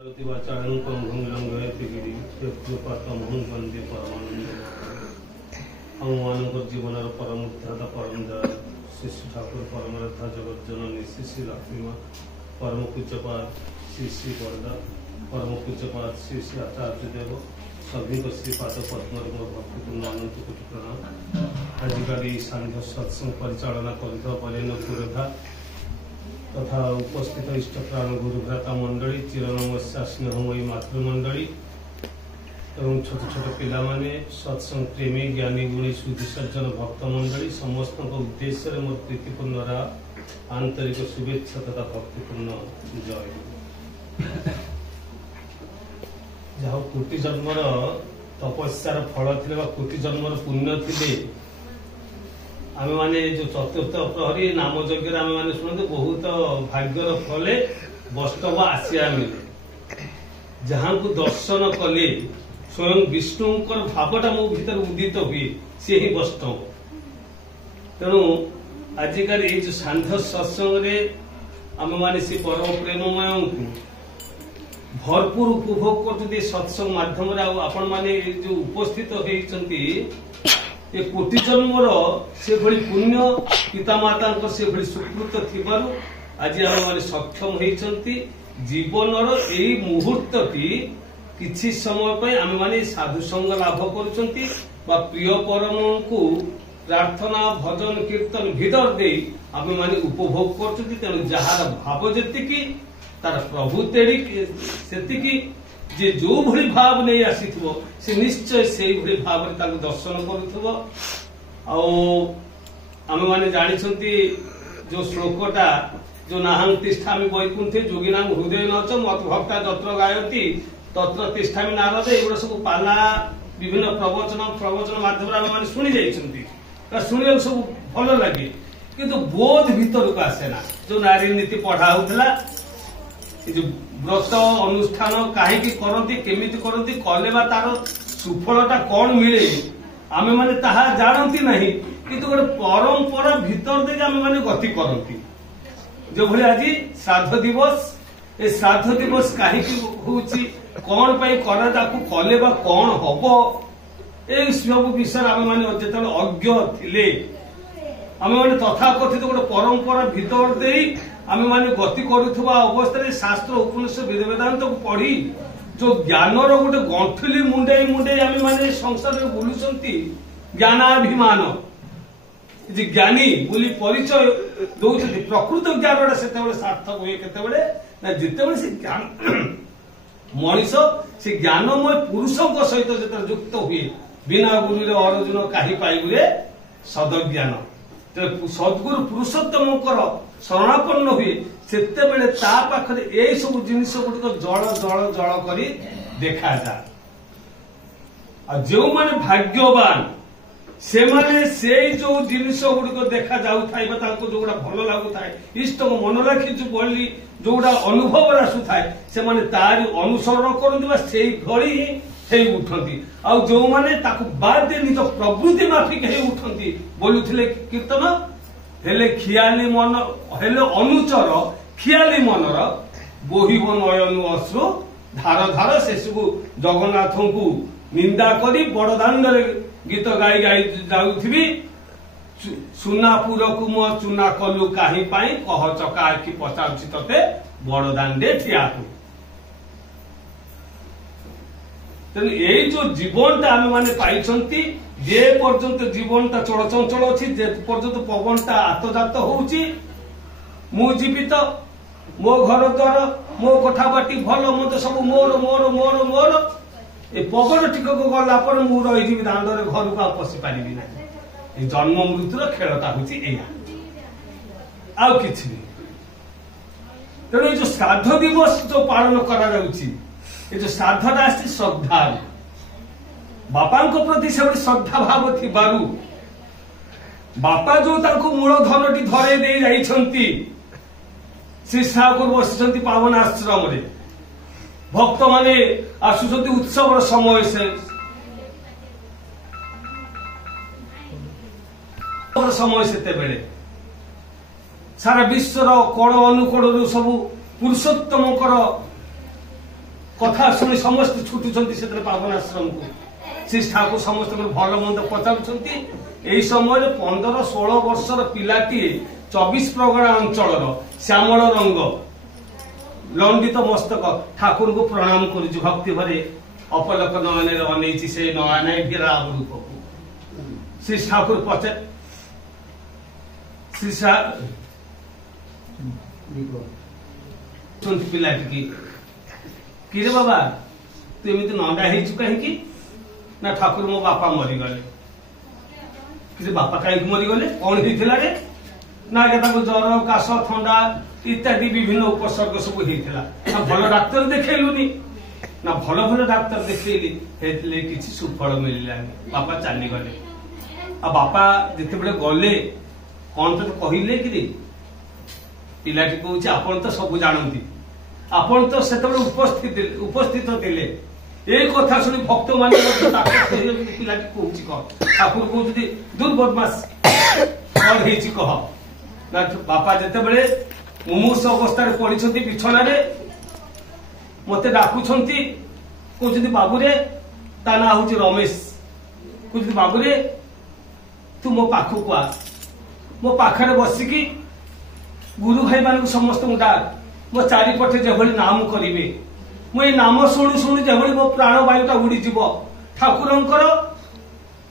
जीवन परम उद्धाता परम दयाल श्री श्री ठाकुर परमरथा जगत जननी श्री श्री लक्ष्मी माँ परम पूज्यपाद श्री श्री वरदा परम पूज्यपाद श्री श्री आचार्य देव सभी को श्रीपाद पद्म भक्तिपूर्ण अनंत कोटि प्रणाम। आजिकार सांध्य सत्संग परिचालना पुरोधा तथा उपस्थित इष्टप्राण गुरुभ्राता मंडली चिरनमस्या स्नेहमयी मातृमंडली एवं छोट छोट पिला माने सत्संग प्रेमी ज्ञानी गुणी सुधि सज्जन भक्त मंडली समस्त उद्देश्य मोर प्रीतिपूर्ण आंतरिक शुभेच्छा तथा भक्तिपूर्ण जय। जहा कोटि जन्मर तपस्यार फल थे कोटि जन्मर पुण्य थे आम मैंने जो चतुर्थ प्रहरी नाम यज्ञ आम मैंने शुणु बहुत भाग्यर फले वैष्णव आसिया मिले जहाँ को दर्शन कले स्वयं विष्णुकर भावटा मो भीतर उदित हुए सी ही वैष्णव। तेणु आजिकार ये जो सांध्य सत्संग आम मैंने से परम प्रेममय को भरपूर उपभोग कर सत्संग माध्यम आपण मैंने जो उपस्थित होती ये कोटि जन्मर से भली पुण्य पितामाता से भली सुकृत थिबारु आज आम मैंने सक्षम होती जीवन यही मुहूर्त किछि समय पे आम मैंने साधु संग लाभ करुछंती बा प्रिय परम को प्रार्थना भजन कीर्तन भीतर दे आम मैंने उपभोग करछंती। तेणु जहार भाव जेतिकी तार प्रभु तेड़ी सेतिकी जे जो भली भाव नहीं आसीथिबो से निश्चय से भली भाव रे ताको दर्शन करूथिबो। आम मैंने जानिछंती जो श्लोकटा जो नाहं तिष्ठामि वैकुंठे जोगिनां हृदय नच मत भक्ता जत्र गायति तत्र तिष्ठामि नारद एगुड़ा सब पाला विभिन्न प्रवचन माध्यम मैंने शुणी जाइछंती शुणिया सब भल लगे किंतु बोध भीतर को आसेना। जो नारी नीति पढ़ा होता जो व्रत अनुष्ठान कहीं करती केमिति करती कले तार सुफलता कौन मिले आम मैंने ताहा जानती नहीं किंतु गोटे परंपरा भीतर देके आम मैंने गति करती। जो भले आज श्राद्ध दिवस ए श्राद्ध दिवस कहीं होची कौन पाई करा कले कौन हम ए सब विषय आम मैंने जो अज्ञ थिले आम मैंने तथाकथित गोटे परंपरा भीतर दे आम मैंने गति करुवा अवस्था शास्त्र उपनिषद वेद वेदांत को पढ़ी जो ज्ञान गोटे गंठुली मुंडे मुंडे आम मैंने संसार में बुलुंट ज्ञानाभिमान ज्ञानी बोली परिचय दौरान प्रकृत ज्ञान से सार्थक हुए के जिते से ज्ञान मनीष से ज्ञानमय पुरुषों सहित जो युक्त हुए बिना गुरु अर्जुन कहीं पाइबे सदज्ञान सद्गुरु पुरुषोत्तम शरणापन्न हुए से पाखे यही सब जिनिस गुड़िक जल जल जल कर देखा जाए। जो माने भाग्यवान से माने से जो जिनिस गुड़िक देखा जाऊे जोड़ा भल लगुए इष्ट मन लाखी जो बोली जोड़ा अनुभव आसुए से माने तारी अनुसरण करते उठती आ जो माने बाद निज प्रवृत्ति माफिक उठती बोलुले कीर्तन हेले खियाली मन हेले अनुचर खियाली मनर बोहिब नयनु अश्रु धार धार से सब जगन्नाथ को निंदा करी बड़दाण्ड गीत गाई गाई जाऊथी सुनापुर को मो चुना कलु कहीं कह चका कि पचारुची ते बड़दाण्डे ठिया हो। तेणु यही जो जीवन आम मैंने पाई जे पर्यंत जीवनटा चलचंचल अच्छी जे पर्यंत पवनटा आतजात होउची मु जीवित मो घर द्वार मो कोठाबाटी भल मत सब मोर मोर मोर मोर ए पवन टिकक गला पर मु रही दांडरे घर को पशि पारि ना जन्म मृत्युर खेलटा हूँ आउ कि तेणु जो श्राद्ध दिवस जो पालन करा ये जो श्राद्धटा आसी श्रद्धा बापा प्रति से श्रद्धा भाव थी बापा जो मूल धनटी धरे दे जाइछंती श्री ठाकुर बसी पावन आश्रम रे भक्त माने आसुचंती उत्सव समय से सारा विश्वर कण अनुकूल सब पुरुषोत्तम कथा शुणी समस्त छुटुंट से पावन आश्रम को श्री ठाकुर समस्त भल मंद पचार यही समय 15-16 वर्षर पिलाटी 24 प्रगणा अंचल श्यामल रंग लंडित मस्तक ठाकुर को प्रणाम कर भक्ति भरे अपलक नयन अनई से नयन विराम रूप को श्री ठाकुर पचार श्री पिलाटी कि रे बाबा तू एमती नंदा हो कहीं ना ठाकुर मो बापा मरीगले कि बापा कहीं मरीगले कौन होता रे ना जर काश थंडा इत्यादि विभिन्न उपसर्ग सब होता ना भल डाक्तर देखलुनि ना भल भल डाक्तर देखली किसी सुफल मिललानी बापा चलीगले आ बापा जिते गले कौन तो कहले कि पिलाटी कहूँ आपन तो सब जानती आपन तो से उपस्थित थिले एक कथा शुणी भक्त मान पिलाटी कहूँ ठाकुर कहते दूर बदमाश कौन कह ना बापा जिते बड़े मुमूर्ष अवस्था पड़ी बिछना मत डाकुंट कहते बाबूरे ता ना हूँ रमेश कहते बाबूरे तू मो पाखक आ मो पाखरे बसिकी गुरु भाई मान समस्त डाक मो चारिपटे जेभली नाम करिवे मो ये नाम शुणु शुणु जेभली मो प्राण वायुटा उड़ी जीव ठाकुरंकर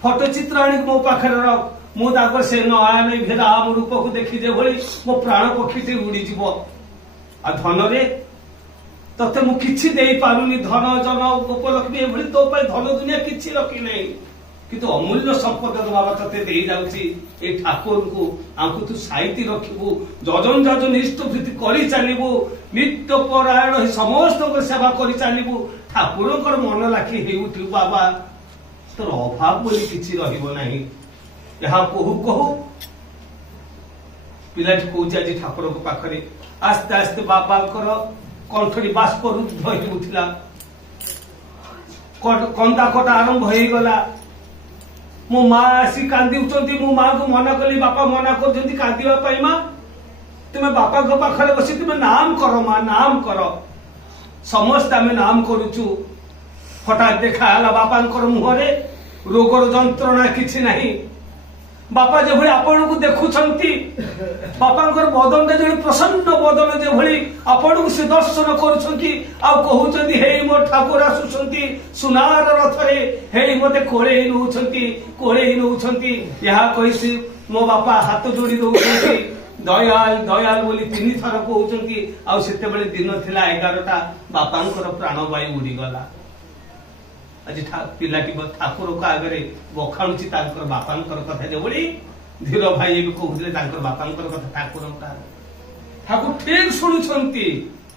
फोटोचित्र आनी मो पाखरे रख मु ताकर से नयन विराम रूप को देखी जेभली मो प्राण पक्षी उड़ी जीव आ धन रे तते मु किछि देई पारुनी धन जन उपलक्ष्मी एभली तो पाई धन दुनिया किछि रखी नहीं किंतु अमूल्य संपद बाबा तते दे जाउची ए ठाकुर को आंकु तू साइती रखिबू जजन जजन इष्ट प्रीति करी चालिबू नित्य परायण ही समस्त को सेवा करी चालिबू ठाकुर कर मन लाखी हे उठी बाबा तोर अभाव बोली किछि रहिबो नाही यहा कहू कहू पिलाटी कहूची आज ठाकुर को पाखरे आस्ते आस्ते बाबांकर कंठड़ी बाष्प रुद्ध होई उठिला कंदा कटा आरंभ होई गला मो माँ आसी कांदी मो माँ को मना कली बापा मना कर कांदी माँ तुम्हें बापा को पाखरे बसी तुम्हें नाम कर माँ नाम कर समस्त आम नाम करुचु हठात देखा बापा मुहरे रोगर जंत्रणा किछि नहीं बापा जो आपण को देखुछंती बापा बदन जो प्रसन्न बदन जो आपण को से दर्शन करुछंती आ कहउछंती हे मो ठाकुर आसुछंती सुनार रथरे हे मते कोळे नउछंती यहा कहिसी मो बापा हाथ जोड़ी दउछंती दयाल दयाल बोली 3 थर कहउछंती आ सेते बेले दिन थिला 11टा बापांकर प्राणवायु उड़ी गला आज पिलाटी ठाकुर को आगे बखाणुची बापांकर कथा जो धीर भाई भी कहते बापांकर कथा ठाकुर ठीक शुणुंट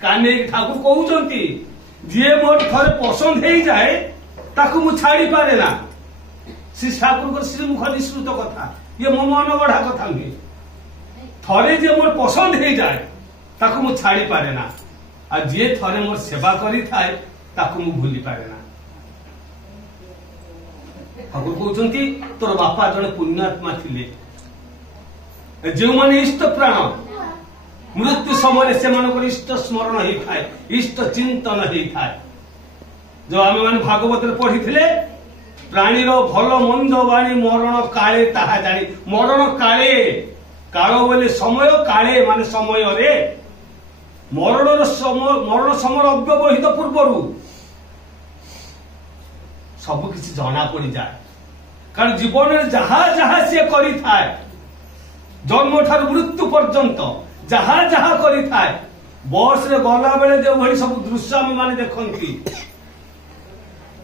काने ठाकुर कहते जी मोर थे पसंद हो जाए ताकू मु छाड़ी पारे ना श्री ठाकुर श्रीमुख निश्रुत कथा ये मो मन गढ़ा कथा नुहे थे जे मोर पसंद हो जाए ताकू मु छाड़ी पारे ना आ जी थे मोर सेवा करी थाए ताकू मु भूली पारे ना ठाकुर कहते तोर बापा जड़े पुण्यात्मा थिले जो माने इष्ट प्राण मृत्यु समय से इष्ट स्मरण होता है इष्ट चिंतन होता है जो आम मैंने भागवत पढ़ी थे प्राणी भल मंद वाणी मरण काले ताहा जानी मरण काले काल बोले समय काले माने समय रे मरण समय अव्यवहित पूर्वर सब किसी जना पड़ जाए कारण जीवन जहा जहा सी करी थाए जन्म ठार मृत्यु पर्यंत जहा जहा करी थाए बस रे गला बेले जो भली सब दृश्य आम माने देखंती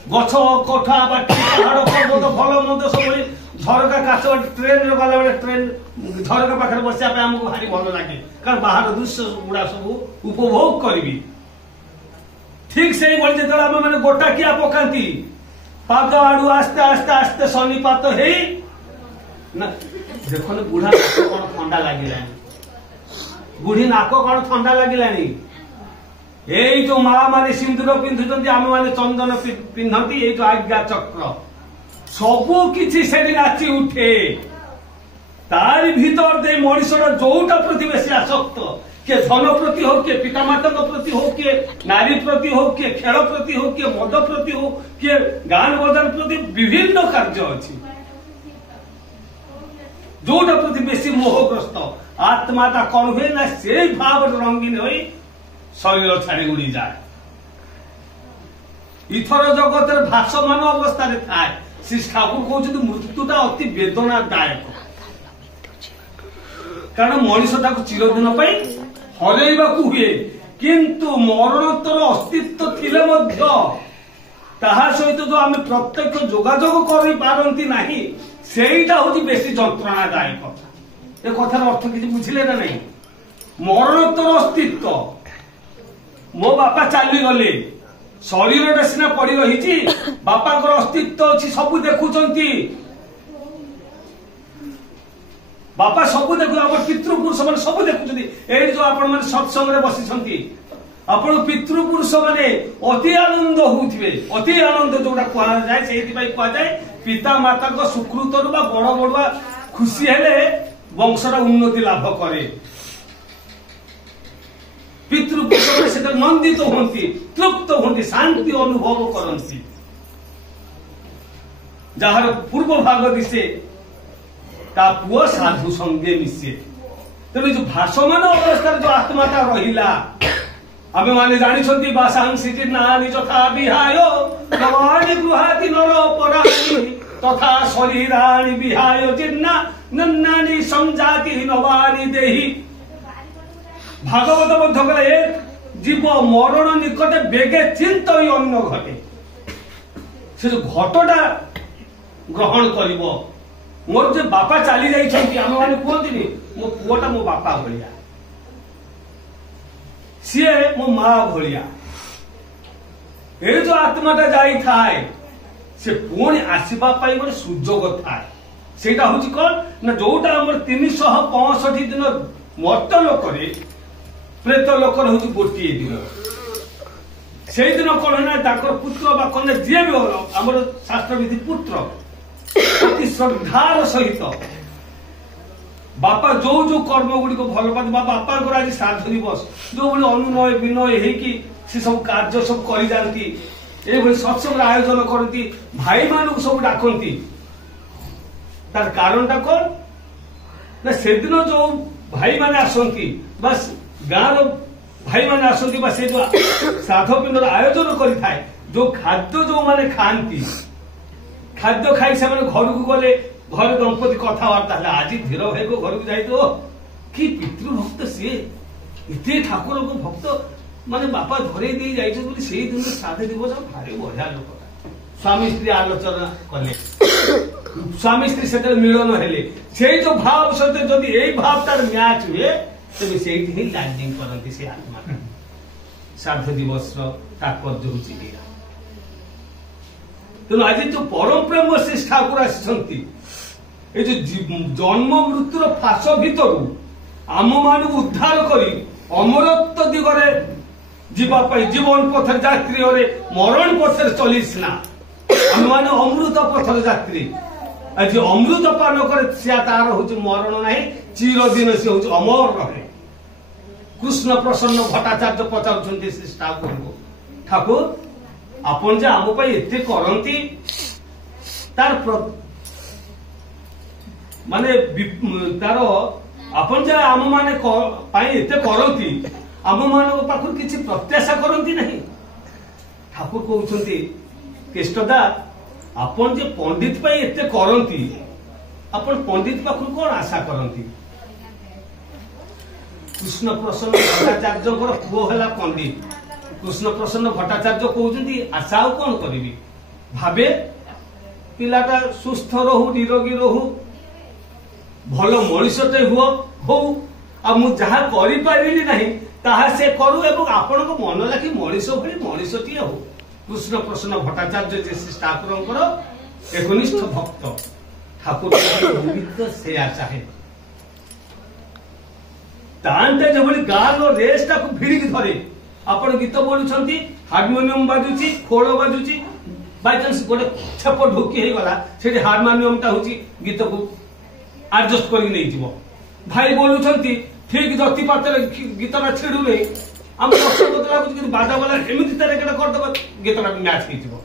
गछ कोठा बाटी पहाड़ पर्वत भल मंद सब झरका काच ट्रेन रे गला बेले ट्रेन झरका पाखरे बसिया पे हमको भारी भल लागे कारण बाहर दृश्य गुड़ा सब उपभोग करी ठीक से भली जेतला आम माने गोटा किया पकांती पाद आड़ू आस्ते आस्ते आस्ते शनिपात है ना देखो ना बुढ़ा नाक कौन ठंडा लगिलानी बुढ़ी नाक कौन ठंडा लगिलानी यही जो माँ माने सिंदूर पिंधुचंती आम माने चंदन पिंधती ये जो आज्ञा चक्र सबू किछि सेठी नाची उठे तारी भीतर दे मनुष्यर जोटा प्रति बेसी आसक्त किए धन प्रति हो, किए पितामाता प्रति हो, किए नारी प्रति हो, किए खेल प्रति हो, किए मद प्रति हो, किए गान बजान प्रति विभिन्न कार्य अच्छी जोटा प्रति बेसी मोहग्रस्त आत्माटा कौन हुए ना से भाव रंगीन हो शरीर छाड़ी उड़ी जाए। इथर जगत भाषमान अवस्था थाए श्री ठाकुर कहते मृत्युटा अति वेदनादायक कारण मनीषटा चिरदिन हरैवाकू हुए किंतु मरणोत्तर अस्तित्व थिले मध्य ताहा सहित जो आम प्रत्यक्ष जोगाजोग कर पारती नहीं सेटा हूँ बेसी जंत्रणादायक। ए कथार अर्थ किसी बुझिले ना नहीं। मरणोत्तर अस्तित्व मो बापा चली गले शरीर सीना पड़ रही बापा अस्तित्व अच्छी सब देखुंती बापा सब देखु आप पितृपुरुष मैंने सब देखुं ये जो आपण मैंने सत्संग बसी आपण पितृपुरुष मैंने अति आनंद होते अति आनंद जोटा कहुए से कहुए पिता माता सुकृत बड़ बड़ुआ खुशी हेले वंशर उन्नति लाभ करे। पितृपुरुष से नंदित होती तृप्त होती शांति अनुभव करती जार पूर्व भाग दिशे ता पुआ साधु संगे मिसे। तेणु जो भाषमान अवस्था जो आत्माटा रहा आम मैंने जानी बासांसी नानी तथा विहाय नवाणी गृहाति नर पराणी तथा शरीराणी विहाय जीर्णा नन्नानी संजाति नवाणी देही। भागवत मध्य कले जीव मरण निकटे बेगे चिंत अन्न घटे से जो घटटा ग्रहण कर मोर जो बापा चली जाइछन्ति आम माने कहते मो पुओटा मो बापा भलिया सी मो माँ भलिया ये जो आत्माटा जाई थाए से पुणी आसवा गोटे सुजोग थाए सेटा हूँ कौन ना जोटा आम 365 दिन मर्त लोक प्रेत लोक हूँ गोटे दिन से दिन कौन ना पुत्र बा कन्या जी भी आम शास्त्र विधि पुत्र अति श्रद्धार सहित बापा जो जो कर्म गुड़िक भल पाते बापा आज श्राद्ध दिवस जो भाई अनुनय विनय हो सब कार्य सब कर जाती ये सत्संग आयोजन करती भाई मान सब डाकती तार कारणटा कौन ना से दिन जो भाई माने आसती बस गाँव भाई माने आसती से जो श्राद्ध पिंडर आयोजन करें जो खाद्य जो माने खाती खाद्य खाई से घर को गले घर दंपति कथबार्ता आज धीर भाई को घर को जाए कि पितृभक्त सी इतने ठाकुर को भक्त माने बापा धरे दे जाइए दिन श्राद्ध दिवस भारी बढ़िया लोक स्वामी स्त्री आलोचना कले स्वामी स्त्री से मिलन हेले से जो भाव सहित जदि यही भाव तार मैच हुए तेज से ही लैंडिंग करती से आत्मा श्राद्ध दिवस तात्पर्य हूँ। तेणु आज जो परम प्रेम श्री ठाकुर आसी जन्म मृत्युर फास भितर आम मान उद्धार करी अमरत्व दिगरे जीवाई जीवन पथर यात्री मरण पथर चलीसना आम मान अमृत पथर यात्री आज अमृत पान करे तार हूँ मरण ना चिरदिन सी हूँ अमर रहे। कृष्ण प्रसन्न भट्टाचार्य पचार श्री ठाकुर को ठाकुर आपण जे आम एते करती तार माने तार आपण जे आम माने एते करती आम मान पाखु किसी प्रत्याशा करती नहीं। ठाकुर कहते कृष्णदा आपण जे पंडित पाई एते करती आपण पंडित पाखु कौन आशा करती। कृष्ण प्रसन्न भट्टाचार्य पुओ है पंडित कृष्ण प्रसन्न भट्टाचार्य कहते आशा आ कौन करी भावे पिलाटा सुस्थ रहू निरोगी रहू भल मनीषटे हो जहा करी ना ताहा से करू एवं आपण को मन लगी मनीष भली मनीषटी हो। कृष्ण प्रसन्न भट्टाचार्य श्री ठाकुर एकनिष्ठ भक्त ठाकुर से चाहे तांते जो गाँव रेसटा को भिड़िक धरे आपण गीत बोलुंट हारमोनियम बाजुची खोल बाजुची बाईचान्स गोटे छेप ढुकी हो गला से हारमोनियम टा हूँ गीत को आडजस्ट कर भाई बोलुंट ठीक जति पात्र गीतटा छिड़ुने आम कष्ट लगुच कि बाजा बाला एमती तारेकेटा करदे गीतटा मैच हो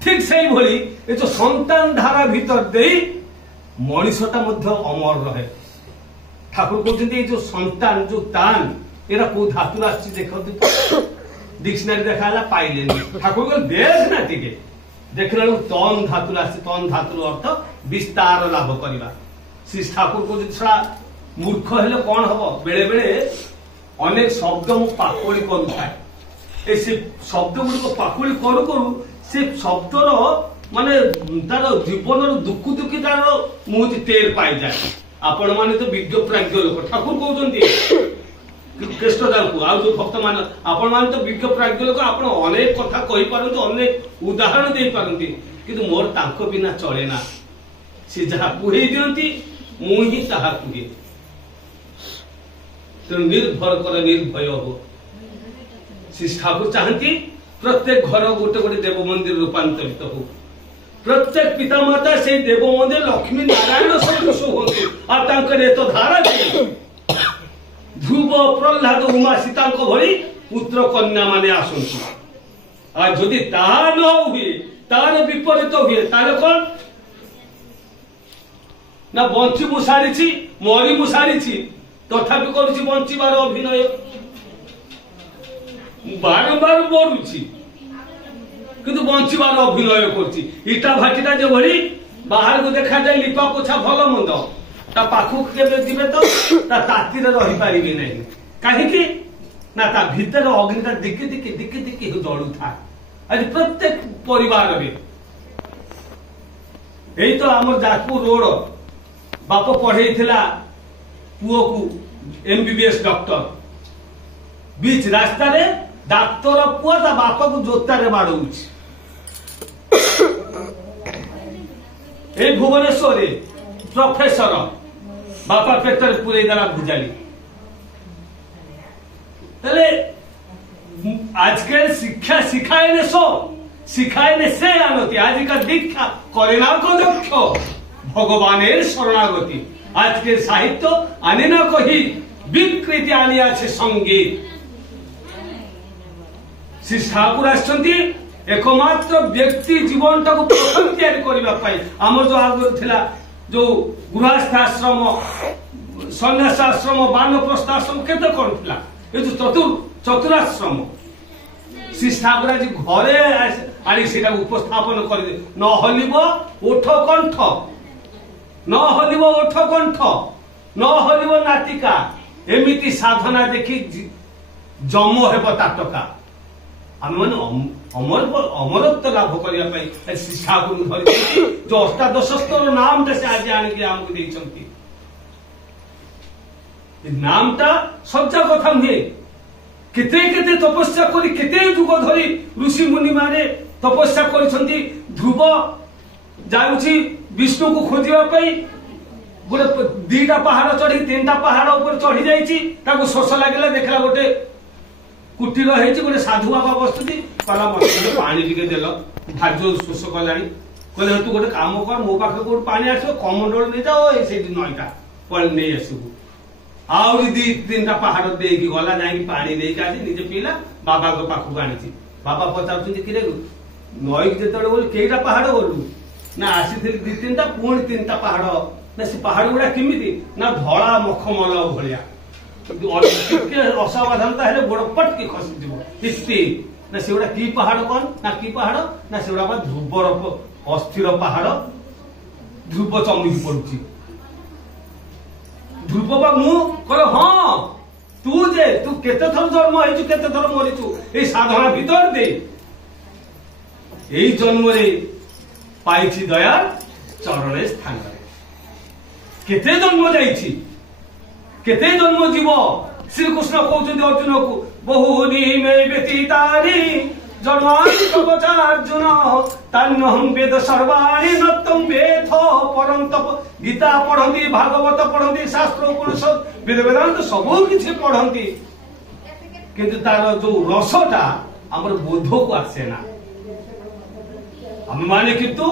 ठीक से भली ये जो संतान धारा भीतर दे मनीषटा अमर रहे ठाकुर कहते जो संतान जो तान एरा को धातु आसी देखते डिक्शनरी देखा पाइले ठाकुर कहले देख ना टिके देखला तन धातु आसी तन धातु अर्थ विस्तार लाभ करवा श्री ठाकुर को छड़ा मूर्ख हेले कौन हम बेले बेले अनेक शब्द मु पाकुड़ी करूए से शब्द गुड़िक पाकुड़ी करू करू से शब्दर माने तार जीवन दुखु दुखी तार मुझे टेर पाई जाए आपण माने तो विज्ञ प्राज्ञ लोक ठाकुर कहते कृष्णदास को आज जो भक्त मान आपण माने तो विज्ञ प्राज्ञ लोक आपण अनेक कथा कहि पारंती अनेक उदाहरण दे पारंती किंतु मोर तांको बिना चले ना से जहा कुहे दियंती मु ही ताहा कुहे तो निर्भर कर निर्भय हो श्री ठाकुर चाहती प्रत्येक घर गोटे गोटे देव मंदिर रूपांतरित हो प्रत्येक पितामाता से देव मंदिर लक्ष्मी नारायण सदृश हो तो धारा ध्रुव प्रहलाद उमा सीता भली पुत्र कन्या माने आसंतु आज जदि ताहा न हुए तार विपरीत हुए तार कौन ना बंची मु सारी मरी मु सारी तथापि करुछि बंचिबार अभिनय बारंबार मरुछि किंतु बंचिबार अभिनय करछि इटा भाटीटा जे भली बाहर को देखा जाए लिपा पोछा भल मंद ता पाखु केबे दिबे तो ता तातीरे रहि पारिबे नै काहे कि ना ता भीतर अग्निटा दिके दिके दिके दिके जळु था आज प्रत्येक परिवार रे एई तो हमर जाजपुर रोड बाप पढ़ेइथिला पुओ को एमबीबीएस डॉक्टर बीच रास्ता रे डाक्तर पुआ ता बाप को जोता रे बाड़ौछि ए भुवनेश्वर रे प्रोफेसर बापा पेटर पूरे दला बुझाली तले आजकल शिक्षा सिखाएने सो सिखाएने से आनती आज का दीक्षा करे ना को दक्ष भगवानेर शरणागति आज के साहित्य आने ना कही विकृति आनी आछे संगीत श्री ठाकुर आछंती एकमात्र व्यक्ति जीवन टाको प्रथम तैयारी करबा पाई हमर जो आगर थिला जो गृहस्थ आश्रम सन्यास आश्रम वानप्रस्थ आश्रम केते करथिला ए जो चतुराश्रम श्री ठाकुर आज घरे आनी सेटा उपस्थापन कर न हलिबो ओठ कंठ न हलिबो ओठ कंठ न हलिबो नाटिका एमिति साधना देखि जम हेब ताटका आम मान अमरत्व लाभ करने श्री ठाकुर धरी जो अष्टादश स्तर नाम से आज आनिक आमको देइछंती नामटा सज्जा कथा नुहे केते केते तपस्या करी केते युग धरी ऋषि मुनि माने तपस्या करिसंती ध्रुव जाउची विष्णु को खोजिबा पई गोटे दीटा पहाड़ चढ़ी तीनटा पहाड़ ऊपर चढ़ी जाइची ताको शोष लागला देखला गोटे कुटीर है गोटे साधु बाबा बसुती कहला मत पानी टिके देल भाजो शोष कलानी कहले तू गोटे काम कर मो पाखे कोट पानी आसो कमंडल नहीं जाओ से नईटा पल नहीं आसबू आहरी दी तीन पहाड़ दे गला जा पानी देके आसी निजे पीला बाबा को पाखक आनी बाबा पचार कि नई जो बोल कईटा पहाड़ गलु ना आसी दी तीन पुणी तीन पहाड़ ना से पहाड़ गुड़ा किमिति ना धड़ा मखमल भाया असावधानता है गोड़ पटके खसी ना से गुड़ा की पहाड़ कौन ना की पहाड़ ना से गुड़ा ध्रुवर अस्थिर पहाड़ ध्रुव चमकी पड़ुची ध्रुव बा मु कह हाँ तू जे तू केते थर जन्म होइछु केते थर मरिछु ए साधना भीतर दे एई जन्म रे पाइछि दया चरण स्थान केते जन्म जाइछि केते जन्म जीव श्री कृष्ण कहते अर्जुन को बहुनी मे व्यतीतानि जन्मानि तपचार्जुन तान्यहं वेद सर्वाणि न त्वं वेद परं तप गीता पढ़ती भागवत पढ़ती शास्त्र उपनिषद वेद वेदांत सब किछि पढ़ती किंतु तार जो रसटा हमर बोध को आसे ना हम माने किंतु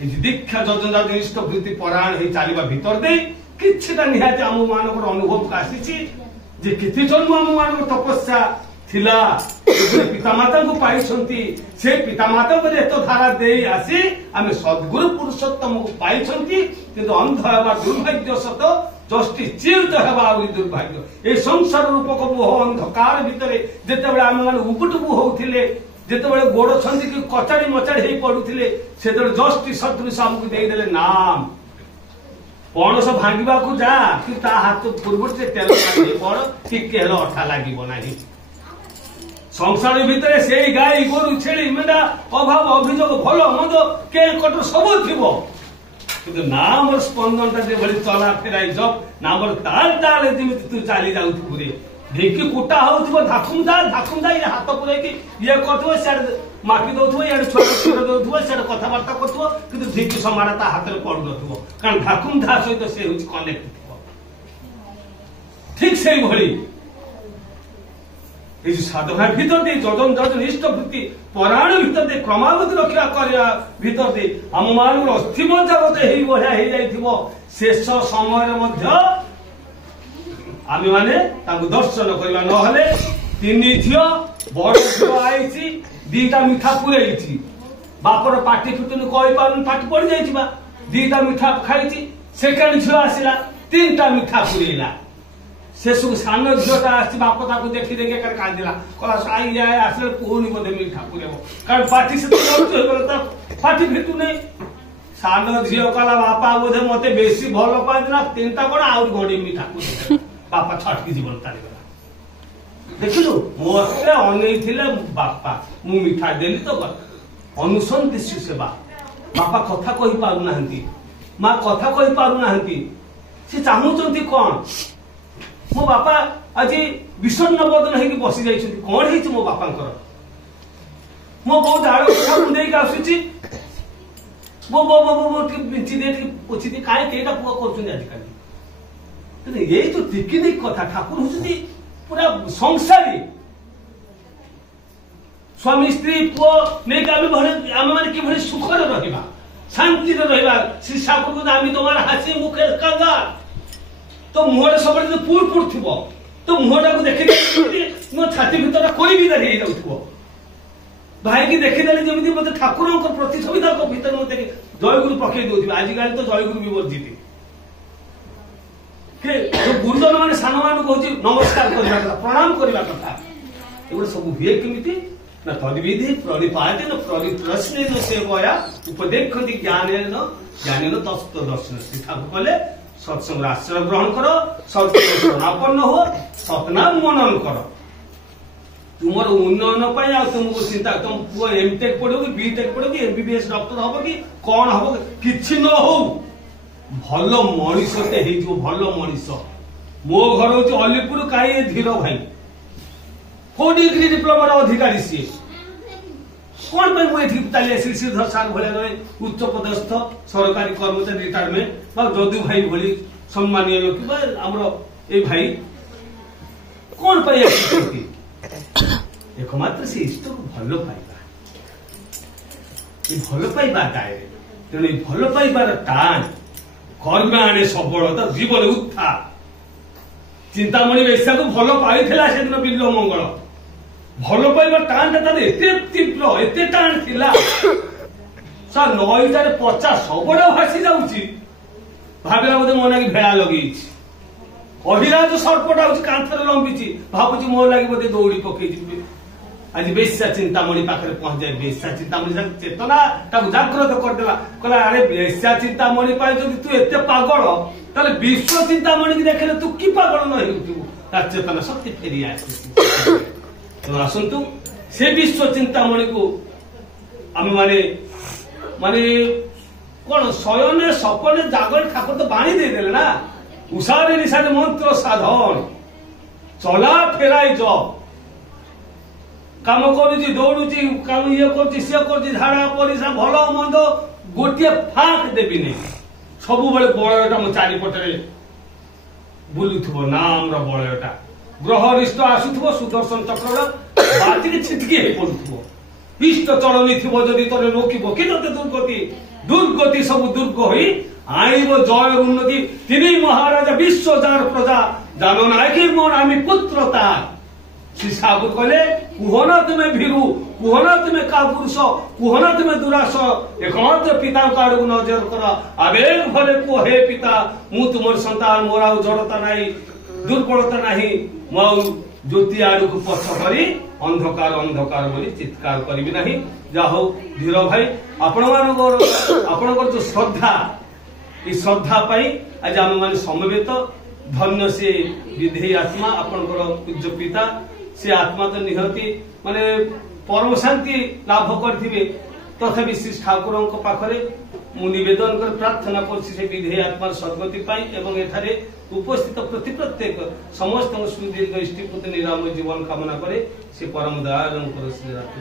दीक्षा जजन निष्ठ वृत्ति परायण हो चलवा भीतर दे किछिटा निहाती आम मानकर अनुभव को आसी जे केते जन्म आम मान तपस्या थिला पितामाता को पाई से पितामाता को एत धारा दे आसी आम सद्गुरु पुरुषोत्तम को पाई किंतु अंध हवा दुर्भाग्य सत जस्टी चिंत हवा दुर्भाग्य ये संसार रूपक मोह अंधकार भितर जिते आम मैंने उबुटुबु होते जिते गोड़ छंदी कि कचाड़ी मचाड़ी हो पड़ुले से जस्टी सदृश आमको देदेले नाम पणस भांगा को जा कि ता हाथ पूर्व से तेल पड़ टिके अठा लगे ना संसार भितर से गाई गोरु छेली मेढा अभाव अभियोग भल मंद के कट सब थी नाम स्पंदन चला फेराई जब नाम ताल ताल जमी तू चली जाऊ ढेकी कुटा हो धाकुमदा ये हाथ पुरे ये कर मापी दौथो या छोड़ दौथो से कथबार्ता कर ढेकी समाना ता हाथ में पड़ू न कारण धाकुम धा सहित से कनेक्ट ठीक से भली साधना भीतर दे जजन जजन इष्ट वृत्ति पराण भीतर दे क्रमागति रक्षा करने भीतर दे आम मान अस्थिम जगत हो शेष समय आम मैंने दर्शन करवा ना तीन झील बड़ झील आई दीटा मिठा पुरई बापर पाटी फिटुन कही पार पाटी पड़ जा दीटा मिठा खाई सेकेंड झील आसला तीन मिठा पुरैला से सब सान झीलटा बाप ताको देखी देखी कांदिला कहला आई जाए आसले पुणी बोधे मिठा पुरेब कारण पाटी से पाटी फिटु नहीं सान झील कहला बापा बोधे मते बेसी भल पाती ना तीन कौन आउट घड़ी मिठा बापा छटकी जीवन तारीगला देखिलु मते अनई बापा मु मिठा देली तो अनुसंधित सेवा बापा कथा कही पारु नाहंती मां कथा कही पारु नाहंती से चाहूचंती कौन मो बापा आज विषन्न बदन होगी बसी जाइछंती कौन हेछि मो बापांकर मो बहुत झाड़ कथा मुंडेई आसुची मो बो बो बो बिंची दे पोछि दे काहे केटा पुआ करछन आज काली ये जो टिकनिक कथा ठाकुर होती पूरा संसारी स्वामी स्त्री पुओ नहीं आम मैंने कि सुखर रहा शांति रहा श्री ठाकुर को आम तुम हासी मुखे कंगाल तो मुहर सब पुर पुर थी तो मुहटा को देखी मो छाती भीतर कोई भी रही जाऊ भाई की देखीदेली जमी मतलब ठाकुर प्रतिछविता भीतर मत जयगुरु पकई दौर आजिकल तो जयगुरु भी वर्जित गुरुजन मैंने सान मान को नमस्कार करने प्रणाम करने कथा एगुड़ा सब हुए कमी ना तद्विधि प्रणिपात न परिप्रश्न सेवया उपदेक्षति ज्ञान तत्व दर्शन श्री ठाकुर कहले सत्संग आश्रय ग्रहण कर सत्संग हो सतनाम मनन कर तुम उन्नयन तुमको चिंता तुम पुआ एमटेक पढ़ो कि बीटेक पढ़ो कि एमबीबीएस डॉक्टर हम कि कौन हम कि न हो भल मनीषते भल मनीष मो घर हूँ अलीपुर कहीं धीर भाई 4 डिग्री डिप्लोमार अधिकारी सी कौन मुझे चली आसी श्रीधर सार भाई उच्च पदस्थ सरकारी कर्मचारी रिटायरमेंट जदू भाई भली सम्मानीय लोक आमर ए भाई कौन एकमात्र से इष्ट को भल पाइबा भल पाइबा गाए तेणु भल पाइबार टाण कर्म आने सबलता जीवन उत्था चिंतामणि बेशा को भल पाई से दिन बिल मंगल भल पाइबा टाणटा तार एते तीव्र एते टाण थिला सर नईटार पचा सबड़ा भासी जाऊँगी भाविला बोधे मो लगी भेड़ा लगे अहिराज सर्पटा हूँ कांथर लंबी भावुची मो लगी बोधे दौड़ी पकई आज बेशा चिंतामणि पाखे पहुंच जाए बेशा चिंतामणि चेतना जाग्रत करदेला कहला अरे बेशा चिंतामणि तू एत पागल ताले विश्व चिंतामणि की देखे तू कि पागल न चेतना शक्ति फेरी आसतु आसतु से विश्व चिंतामणि को आम माने माने कौन शयने सपने जागरण ठाकुर तो बाणी देदेले ना उषारे निशारे मंत्र साधन चला फेराई जब काम करुची दौड़ुची काम ये करुची सी करुची झाड़ा परिसा भल मंद गोटे फाक देवी नहीं सब बड़े बलयटा मो चारिपटे बुलुथबो नाम बलयटा ग्रह रिष्ट आसुथबो सुदर्शन चक्र बाजिके छिटकी हे पड़ुथबो इष्ट चलनी थी जदि तोरे रोकब कि दुर्गति दुर्गति सब दुर्ग होई আইব জয়ের উন্নতি। তিনি মহারাজা বিশ্ব যার প্রজা, জানো না কি মন আমি পুত্র তার। শ্রী ঠাকুর কলে কুহ না তুমি ভীরু, কুহ না তুমি কাপুরুষ, কুহ না তুমি দুরাস, একমাত্র পিতাଙ୍କ ଆଡକୁ ନଜର କର। ଆବେଗ ଭରେ କୁହ ହେ ପିତା, ମୁଁ ତୁମର ସନ୍ତାନ, ମୋର ଆଉ ଜଡ଼ତା ନାହିଁ, ଦୁର୍ବଳତା ନାହିଁ, ମୁଁ ଆଉ ଜ୍ୟୋତି ଆଡକୁ ପଛ କରି ଅନ୍ଧକାର ଅନ୍ଧକାର ବୋଲି ଚିତ୍କାର କରିବି ନାହିଁ। ଯାହା ହଉ ଧୀର ଭାଇ, ଆପଣଙ୍କର ଯୋଉ ଶ୍ରଦ୍ଧା, এই শ্রদ্ধা পাই আজ আমি মানে সমবেত। ধন্য সে বিধেয়ী আত্মা, আপনার পূজ্য পিতা। সে আত্মা তো নিহতি মানে পরম শান্তি লাভ করবে। তথাপি শ্রী ঠাকুরଙ୍କ পাখরে মু নিবেদন করে প্রার্থনা করছি সে বিধেয়ী আত্মার সদ্গতি পাই এবং এখানে উপস্থিত প্রত্যেক সমস্ত সুদীর্ঘ ইষ্টিপুত নিরাময় জীবন কামনা করে সে পরম দয়ালঙ্কর শ্রী রাত্রি